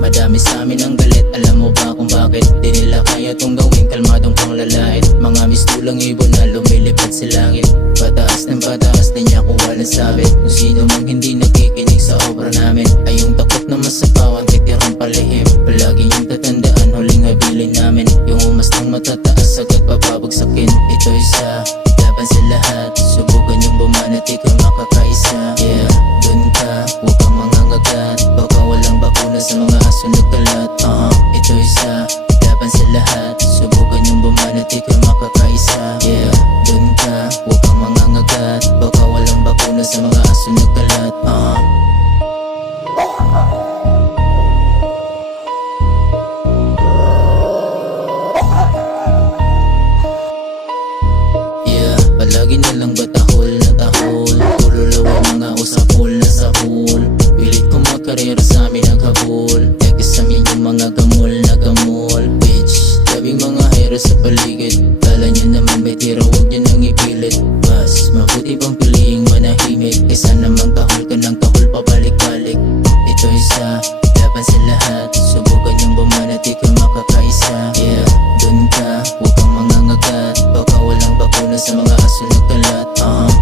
Madami sa amin ang galit, alam mo ba kung bakit? Di nila kaya tong gawin, kalmadong panglalait. Mga mistulang ibon na lumilipad sa langit, pataas ng pataas, di niya kuha ng sabit. Kung sino mang hindi nakikinig sa obra namin ay yung takot na masapawan, titirang palihim. Palagi yung tatandaan, huling habilin namin. Yung umastang matataas, agad papabagsakin. Ito isa, laban sa lahat. Subukan yung bumanati kung makakaisa. Yeah, dun ka, huwag kang mangangagat. Baka walang bakuna sa mga aso nagkalat. Ito isa, laban sa lahat. Subukan yung bumanati kung makakaisa. Yeah, dun ka, huwag kang mangangagat. Baka walang bakuna sa mga aso nagkalat. Palagi na lang ba tahol na tahol? Tululawa mga usapul na sapul. Pilit ko makarera sa amin ang habol. Teka sa amin yung mga gamol na gamol. Bitch, tabing mga hero sa paligid. Kala nyo naman may tira, huwag nyo nang ipilit. Mas mabuti pang piliing manahimik kaysa naman tahol ka ng tahol pabalik-balik. Ito isa, laban sa lahat. Subukan yung bumanati kung makakaisa. Yeah, dun ka, huwag kang mangangagat. Baka walang bakuna sa mga aso nagkalat.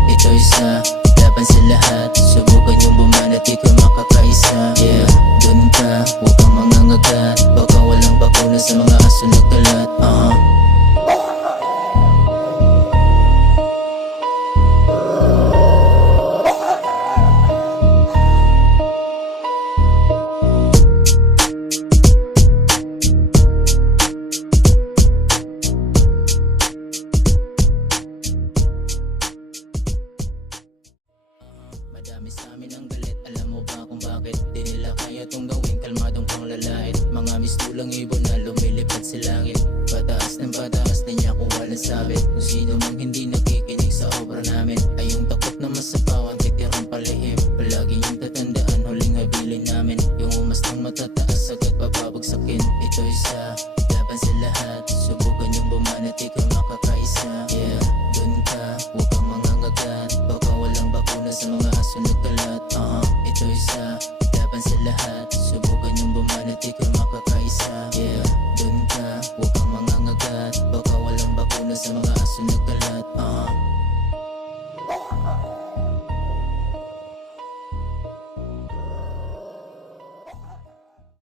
Ito isa, laban sa lahat. Subukan yung bumanati kung makakaisa. Yeah, dun ka, huwag kang mangangagat. Baka walang bakuna sa mga aso nagkalat. Madami sa amin ang galit, alam mo ba kung bakit? Di nila kaya tong gawin, kalmadong panglalait. Mga mistulang ibon na lumilipad sa langit, pataas ng pataas, di niya kuha ng sabit. Kung sino mang hindi